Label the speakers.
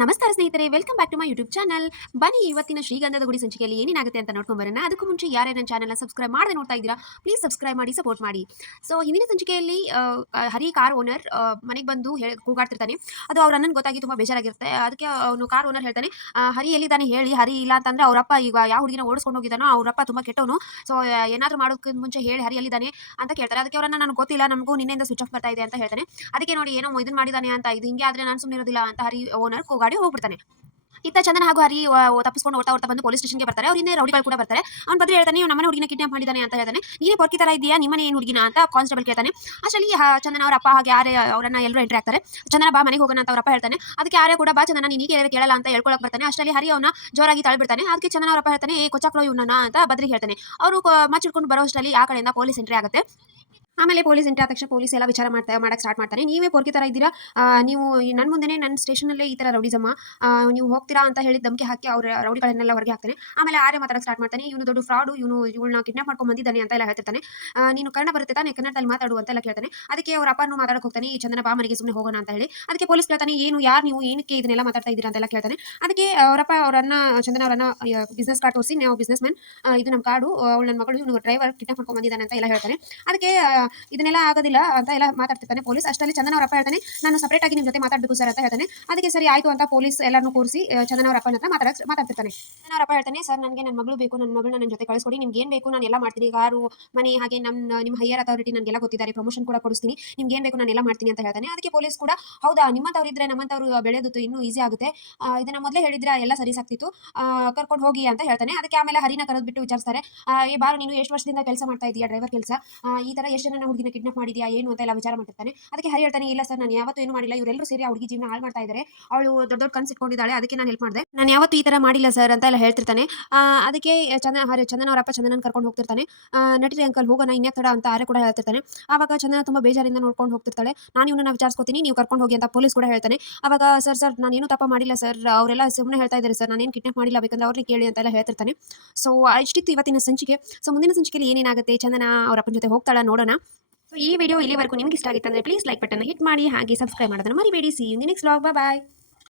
Speaker 1: ನಮಸ್ಕಾರ ಸ್ನೇಹಿತರೆ welcome back to my YouTube channel ಬನ್ನಿ, ಇವತ್ತಿನ ಶ್ರೀಗಂಧದ ಗುಡಿ ಸಂಚಿಕೆಯಲ್ಲಿ ಏನೇನಾಗುತ್ತೆ ಅಂತ ನೋಡ್ಕೊಂಡ್ ಬರೋಣ. ಅದಕ್ಕೂ ಮುಂಚೆ ಯಾರೇ ನನ್ನ ಚಾನಲ್ನ ಸಬ್ಸ್ಕ್ರೈಬ್ ಮಾಡದೆ ನೋಡ್ತಾ ಇದ್ದೀರಾ ಪ್ಲೀಸ್ ಸಬ್ಸ್ಕ್ರೈಬ್ ಮಾಡಿ ಸಪೋರ್ಟ್ ಮಾಡಿ. ಸೊ ಹಿಂದಿನ ಸಂಚಿಕೆಯಲ್ಲಿ ಹರಿ ಕಾರ್ ಓನರ್ ಮನೆಗೆ ಬಂದು ಹೇಳಿ ಕೂಗಾಡ್ತಿರ್ತಾನೆ. ಅದು ಅವ್ರ ಅಣ್ಣನ ಗೊತ್ತಾಗಿ ತುಂಬ ಬೇಜಾರಾಗಿರುತ್ತೆ. ಅದಕ್ಕೆ ಅವನು ಕಾರ್ ಓನರ್ ಹೇಳ್ತಾನೆ ಹರಿ ಎಲ್ಲಿದ್ದಾನೆ ಹೇಳಿ, ಹರಿ ಇಲ್ಲ ಅಂತಂದ್ರೆ ಅವರಪ್ಪ ಈಗ ಯಾವ ಹುಡುಗಿನ ಓಡಿಸ್ಕೊಂಡು ಹೋಗಿದ್ದಾನೋ ಅವರಪ್ಪ ತುಂಬ ಕೆಟ್ಟವನು. ಸೊ ಏನಾದರೂ ಮಾಡೋದಕ್ಕೆ ಮುಂಚೆ ಹೇಳಿ, ಹರಿ ಎಲ್ಲಿದ್ದಾನೆ? ಅಂತ ಕೇಳ್ತಾರೆ. ಅದಕ್ಕೆ ಅವರನ್ನ ನನಗೆ ಗೊತ್ತಿಲ್ಲ, ನಮಗೂ ನಿನ್ನೆಯಿಂದ ಸ್ವಿಚ್ ಆಫ್ ಬರ್ತಾ ಇದೆ ಅಂತ ಹೇಳ್ತಾನೆ. ಅದಕ್ಕೆ ನೋಡಿ ಏನೋ ಇದನ್ನ ಮಾಡಿದಾನೆ ಅಂತ, ಇದು ಹಿಂಗೆ ಆದ್ರೆ ನಾನು ಸುಮ್ಮನೆ ಇರೋದಿಲ್ಲ ಅಂತ ಹರಿ ಓನರ್ ಕೂಗಾಡಿ ಹೋಗ್ಬಿಡ್ತಾನೆ. ಇತ್ತ ಚಂದನ ಹಾಗೂ ಹರಿ ತಪ್ಪಿಸ್ಕೊಂಡು ಓಡ್ತಾ ಓಡ್ತಾ ಬಂದು ಪೊಲೀಸ್ ಸ್ಟೇಷನ್ಗೆ ಬರ್ತಾರೆ. ಅವ್ರ ರೌಡಿಗಳು ಕೂಡ ಬರ್ತಾರೆ. ಅವ್ನು ಬದ್ರೆ ಹೇಳ್ತಾನೆ, ಇವ್ನು ನಮ್ಮನೆ ಹುಡುಗಿನ ಕಿಡ್ನಾಪ್ ಮಾಡಿದ್ದಾನೆ ಅಂತ ಹೇಳ್ತಾನೆ. ನೀನೇ ಪೊರ್ಕಿ ತರ ಇದೆಯಾ ನಿಮ್ಮನೆ ಏನು ಹುಡುಗಿನ? ಅಂತ ಕಾನ್ಸ್ಟೇಬಲ್ ಕೇಳ್ತಾನೆ. ಅಷ್ಟರಲ್ಲಿ ಚಂದನ ಅವರ ಅಪ್ಪ ಹಾಗೆ ಯಾರೇ, ಅವರನ್ನ ಎಲ್ಲರೂ ಎಂಟ್ರಿ ಆಗ್ತಾರೆ ಚಂದನ, ಬಾ, ಮನೆಗೆ ಹೋಗೋಣ ಅಂತ ಅವರಪ್ಪ ಹೇಳ್ತಾನೆ. ಅದಕ್ಕೆ ಯಾರೇ ಕೂಡ, ಬಾ, ಚಂದನ, ನೀನು ಕೇಳಿದ್ರೆ ಕೇಳಲ್ಲ ಅಂತ ಹೇಳ್ಕೊಳಕ್ ಬರ್ತಾನೆ. ಅಷ್ಟರಲ್ಲಿ ಹರಿ ಅವನ ಜೋರಾಗಿ ತಳ್ಬಿಡ್ತಾನೆ. ಅದಕ್ಕೆ ಚಂದನ ಅವರಪ್ಪ ಹೇಳ್ತಾನೆ, ಏ ಕೊಚ್ಚಾಕ್ರೋ ಇವನನ್ನ ಅಂತ ಬದ್ರಿ ಹೇಳ್ತಾನೆ. ಅವರು ಮಚ್ಚಿಡ್ಕೊಂಡು ಬರೋ ಅಷ್ಟರಲ್ಲಿ ಆ ಕಡೆಯಿಂದ ಪೊಲೀಸ್ ಎಂಟ್ರಿ ಆಗುತ್ತೆ. ಆಮೇಲೆ ಪೊಲೀಸ್ ಎಂಟ್ರಿ ಪೊಲೀಸ್ ಎಲ್ಲ ವಿಚಾರ ಮಾಡ್ತಾ ಮಾಡಕ್ಕೆ ಸ್ಟಾರ್ಟ್ ಮಾಡ್ತಾನೆ ನೀವೇ ಪೊರ್ಕಿ ತರ ಇದ್ದೀರಾ? ನೀವು ನನ್ನ ಮುಂದೆನೇ ನನ್ನ ಸ್ಟೇಷನಲ್ಲೇ ಈ ತರ ರೌಡಿಸಮ್ಮ ನೀವು ಹೋಗ್ತೀರಾ ಅಂತ ಹೇಳಿ ಧಮಕಿ ಹಾಕಿ ಅವ್ರ ರೌಡಿಗಳನ್ನೆಲ್ಲ ಹೊರಗೆ ಹಾಕ್ತಾನೆ ಆಮೇಲೆ ಆರೇ ಮಾತಾಡಕ್ಕೆ ಸ್ಟಾರ್ಟ್ ಮಾಡ್ತಾನೆ. ಇವನು ದೊಡ್ಡ ಫ್ರಾಡು ಇವನು ಇವಳನ್ನ ಕಿಡ್ನಾಪ್ ಮಾಡ್ಕೊಂಡು ಬಂದಿದ್ದಾನೆ ಅಂತ ಎಲ್ಲ ಹೇಳ್ತಿರ್ತಾನೆ. ನೀನು ಕನ್ನಡ ಬರುತ್ತೆ ತಾನೆ? ಕನ್ನಡದಲ್ಲಿ ಮಾತಾಡು ಅಂತೆಲ್ಲ ಕೇಳ್ತಾನೆ. ಅದಕ್ಕೆ ಅವ್ರ ಅಪ್ಪನೂ ಮಾತಾಡಕ್ಕೆ ಹೋಗ್ತಾನೆ. ಈ ಚಂದನ ಬಾ ಮನೆಗೆ ಸುಮ್ಮನೆ ಹೋಗೋಣ ಅಂತ ಹೇಳಿ. ಅದಕ್ಕೆ ಪೊಲೀಸ್ ಕೇಳ್ತಾನೆ, ಏನು, ಯಾರು ನೀವು? ಏನಕ್ಕೆ ಇದನ್ನೆಲ್ಲ ಮಾತಾಡ್ತಾ ಇದ್ದೀರಾ? ಅಂತೆಲ್ಲ ಕೇಳ್ತಾನೆ. ಅದಕ್ಕೆ ಅವರಪ್ಪ ಅವರನ್ನ ಚಂದನ ಅವರನ್ನ ಬಿಸ್ನೆಸ್ ಕಾರ್ಡ್ ತೋರಿಸಿ, ನಾವು ಬಿಸ್ನೆಸ್ ಮ್ಯಾನ್ ಇದು ನಮ್ಮ ಕಾರ್ಡು ಅವಳು ನನ್ನ ಮಗಳು, ಇವನು ಡ್ರೈವರ್ ಕಿಡ್ನಾಪ್ ಮಾಡ್ಕೊಂಡು ಬಂದಿದ್ದಾನೆ ಅಂತ ಎಲ್ಲ ಹೇಳ್ತಾನೆ. ಅದಕ್ಕೆ ಇದನ್ನೆಲ್ಲ ಆಗೋದಿಲ್ಲ ಅಂತ ಎಲ್ಲ ಮಾತಾಡ್ತಿರ್ತಾನೆ ಪೊಲೀಸ್. ಅಷ್ಟರಲ್ಲಿ ಚಂದನ ಅವರಪ್ಪ ಹೇಳ್ತಾನೆ, ನಾನು ಸಪರೇಟ್ ಆಗಿ ನಿಮ್ಮ ಜೊತೆ ಮಾತಾಡಬೇಕು ಸರ್ ಅಂತ ಹೇಳ್ತಾನೆ. ಅದಕ್ಕೆ ಸರಿ, ಆಯ್ತು ಅಂತ ಪೊಲೀಸ್ ಎಲ್ಲರನ್ನೂ ಕೂರಿಸಿ ಚಂದನ ಅವರ ಅಪ್ಪನ ಹತ್ರ ಮಾತಾಡ, ಮಾತಾಡ್ತಿರ್ತಾನೆ. ಚಂದನ ಅವರಪ್ಪ ಹೇಳ್ತಾನೆ, ಸರ್, ನನಗೆ ನನ್ನ ಮಗಳು ಬೇಕು ನನ್ನ ಮಗಳನ್ನ ನನ್ನ ಜೊತೆ ಕಳಿಸ್ಕೊಡಿ, ನಿಮ್ಗೆ ಏನು ಬೇಕು ನಾನು ಎಲ್ಲ ಮಾಡ್ತೀನಿ. ಕಾರು, ಮನೆ, ಹಾಗೆ ನಮ್ಮ ನಿಮ್ಮ ಹೈಯರ್ ಅಥಾರಿಟಿ ನನಗೆಲ್ಲ ಗೊತ್ತಿದ್ದಾರೆ ಪ್ರಮೋಷನ್ ಕೂಡ ಕೊಡಿಸ್ತೀನಿ. ನಿಮ್ಗೆ ಏನು ಬೇಕು ನಾನು ಎಲ್ಲ ಮಾಡ್ತೀನಿ ಅಂತ ಹೇಳ್ತಾನೆ. ಅದಕ್ಕೆ ಪೊಲೀಸ್ ಕೂಡ, ಹೌದಾ, ನಿಮ್ಮಂಥವ್ರು ಇದ್ರೆ ನಮ್ಮಂಥವ್ರು ಬೆಳೆಯೋದು ಇನ್ನೂ ಈಸಿ ಆಗುತ್ತೆ. ಇದನ್ನ ಮೊದಲೇ ಹೇಳಿದ್ರೆ, ಎಲ್ಲ ಸರಿ ಸಾಕ್ತಿತ್ತು. ಕರ್ಕೊಂಡು ಹೋಗಿ ಅಂತ ಹೇಳ್ತಾನೆ. ಅದಕ್ಕೆ ಆಮೇಲೆ ಹರಿನ ಕರೆದ್ಬಿಟ್ಟು ವಿಚಾರಿಸ್ತಾರೆ. ಈ ಬಾರು, ನೀನು ಎಷ್ಟು ವರ್ಷದಿಂದ ಕೆಲಸ ಮಾಡ್ತಾ ಇದೀಯಾ ಡ್ರೈವರ್ ಕೆಲಸ? ಈ ತರ ಎಷ್ಟು ಜನ ಹುಡುಗಿನ ಕಿಡ್ನಾಪ್ ಮಾಡಿದ್ಯಾ, ಏನು ಅಂತ ಎಲ್ಲ ವಿಚಾರ ಮಾಡ್ತಿರ್ತಾನೆ. ಅದಕ್ಕೆ ಹರಿ ಹೇಳ್ತಾನೆ, ಇಲ್ಲ ಸರ್, ನಾನು ಯಾವತ್ತೂ ಏನು ಮಾಡಿಲ್ಲ ಇವರೆಲ್ಲರೂ ಸೇರಿ ಹುಡುಗಿ ಜೀವನ ಹಾಳು ಮಾಡ್ತಾ ಇದ್ದಾರೆ ಅವಳು ದೊಡ್ಡ ದೊಡ್ಡ ಕನ್ಸು ಇಟ್ಕೊಂಡಿದ್ದಾಳೆ, ಅದಕ್ಕೆ ನಾನು ಹೆಲ್ಪ್ ಮಾಡಿದೆ. ನಾನು ಯಾವತ್ತೂ ಈ ತರ ಮಾಡಿಲ್ಲ ಸರ್ ಅಂತ ಎಲ್ಲ ಹೇಳ್ತಿರ್ತಾನೆ. ಅದಕ್ಕೆ ಚಂದನ ಹರಿ, ಚಂದನ ಅವರಪ್ಪ ಚಂದನ ಕರ್ಕೊಂಡು ಹೋಗ್ತಿರ್ತಾನೆ. ನಟಿರಿ ಅಂಕಲ್ ಹೋಗೋಣ ಇನ್ಯಾ ತಡ ಅಂತ ಆರೆ ಕೂಡ ಹೇಳ್ತಿರ್ತಾನೆ. ಆವಾಗ ಚಂದನ ತುಂಬ ಬೇಜಾರಿಂದ ನೋಡ್ಕೊಂಡು ಹೋಗ್ತಿರ್ತಾಳೆ. ನಾನು ಇವನ್ನ ವಿಚಾರಿಸ್ಕೊತೀನಿ, ನೀವು ಕರ್ಕೊಂಡು ಹೋಗಿ ಅಂತ ಪೊಲೀಸ್ ಕೂಡ ಹೇಳ್ತಾನೆ. ಅವಾಗ ಸರ್ ಸರ್, ನಾನು ಏನು ತಪ್ಪ ಮಾಡಿಲ್ಲ ಸರ್. ಅವರೆಲ್ಲ ಸುಮ್ಮನೆ ಹೇಳ್ತಾ ಇದ್ದಾರೆ ಸರ್. ನಾನೇನು ಕಿಡ್ನಾಪ್ ಮಾಡಿಲ್ಲ, ಬೇಕಂದ್ರೆ ಅವ್ರಿಗೆ ಕೇಳಿ ಅಂತೆಲ್ಲ ಹೇಳ್ತಿರ್ತಾನೆ. ಸೊ ಇಷ್ಟಿತ್ತು ಇವತ್ತಿನ ಸಂಚಿಕೆ. ಸೊ ಮುಂದಿನ ಸಂಚಿಕೆಯಲ್ಲಿ ಏನೇನಾಗುತ್ತೆ? ಚಂದನ ಅವರಪ್ಪನ ಜೊತೆ ಹೋಗ್ತಾಳ, ನೋಡೋಣ. ಸೊ ಈ ವಿಡಿಯೋ ಇಲ್ಲಿವರೆಗೂ ನಿಮ್ಗೆ ಇಷ್ಟ ಆಗಿತ್ತು ಅಂದರೆ ಪ್ಲೀಸ್ ಲೈಕ್ ಬಟನ್ ಹಿಟ್ ಮಾಡಿ ಹಾಗೆ ಸಬ್ಸ್ಕ್ರೈಬ್ ಮಾಡೋದನ್ನ ಮರಿಬೇಡಿ. See you next blog bye